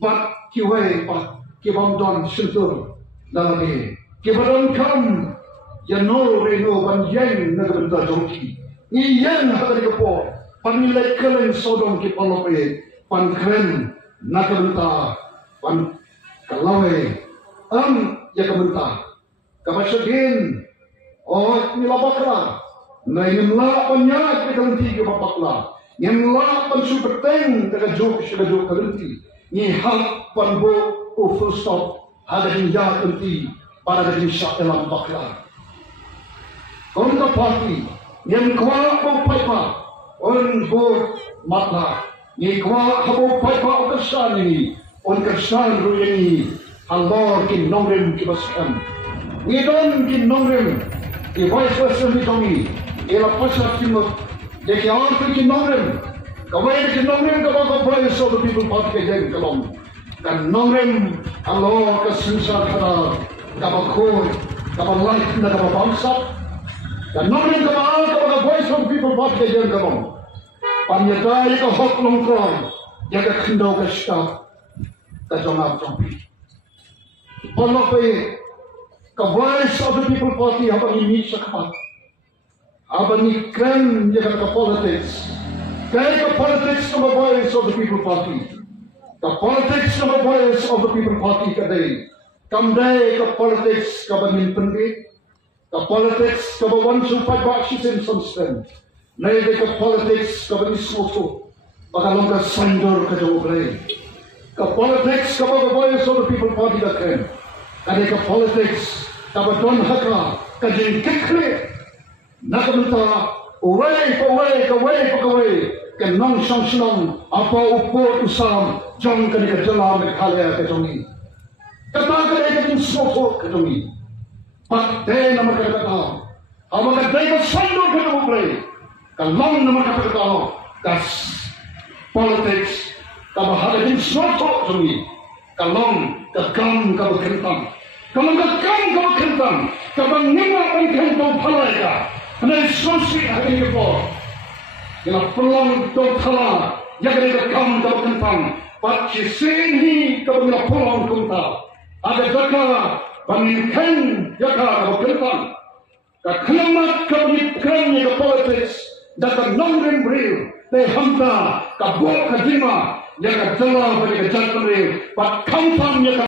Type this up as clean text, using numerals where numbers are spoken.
bat kiwai bat kibam don suntur lalade kibaron kam yano reno ban yang nagabenta jongki ni yang hakari kapo panilai kelen sodom ki palope pan kren nagabenta pan kalawe yakabenta kabasagin nilabakla na inimla panya kaganti ke bapakla inimla pan superteng kagajok kagajok kaganti ni hak pan bo full stop ada hinja kanti para dari syak dalam bakla konta parti yang kwa po paipa on bo matla ni kwa habo paipa kesan ini on kesan ruyani Allah kin nongrem ki basan ni don kin nongrem ki vice versa ni domi ela pasha kimot de ki aur kin nongrem kawai kin nongrem ka ba voice of the people party ke jeng kalom kan nongrem Allah ka susah kara ka ba khor ka ba life na ka ba bangsa kan nongrem ka ba voice of the people party ke jeng kalom panyadai ka hok longkron ya ka khindo ka sta ka jongap jongpi Palapai, the voice of the people party, habang ini sakpat, habang ni kren yang ka politics, kaya ka politics ng voice of the people party, the politics ng voice of the people party kaday, kamday ka politics ka bangin pendi, the politics ka bawan supay baksisin samsten, naive ka politics ka bangin smoto, bakalong ka sandor ka jawabray. The politics kapag voice of the people party na kren. Kaya ka politics kapag don haka kajing kikli. Nakamita uway ka nang siyang sinang apa upo usam jang kanika jalam kalaya kajongi. Kapag ka kajing smoto kajongi. Pagde na magkakataw. Ang mga day ka sando kajongi. Kalong na magkakataw. Kas politics kabahada din soto jumi kalong kagam kabakentang kalong kagam kabakentang kabang nima kentang palaga na sosi hari ko ila pelong do khala yagre kagam kabakentang patsi sini kabang pelong kunta ada daka bangin yaka kabakentang kakhlamat kabikkan ni politics daka nongren bril te hamta kabok kadima yang adalah bagi kejantan pat kampanye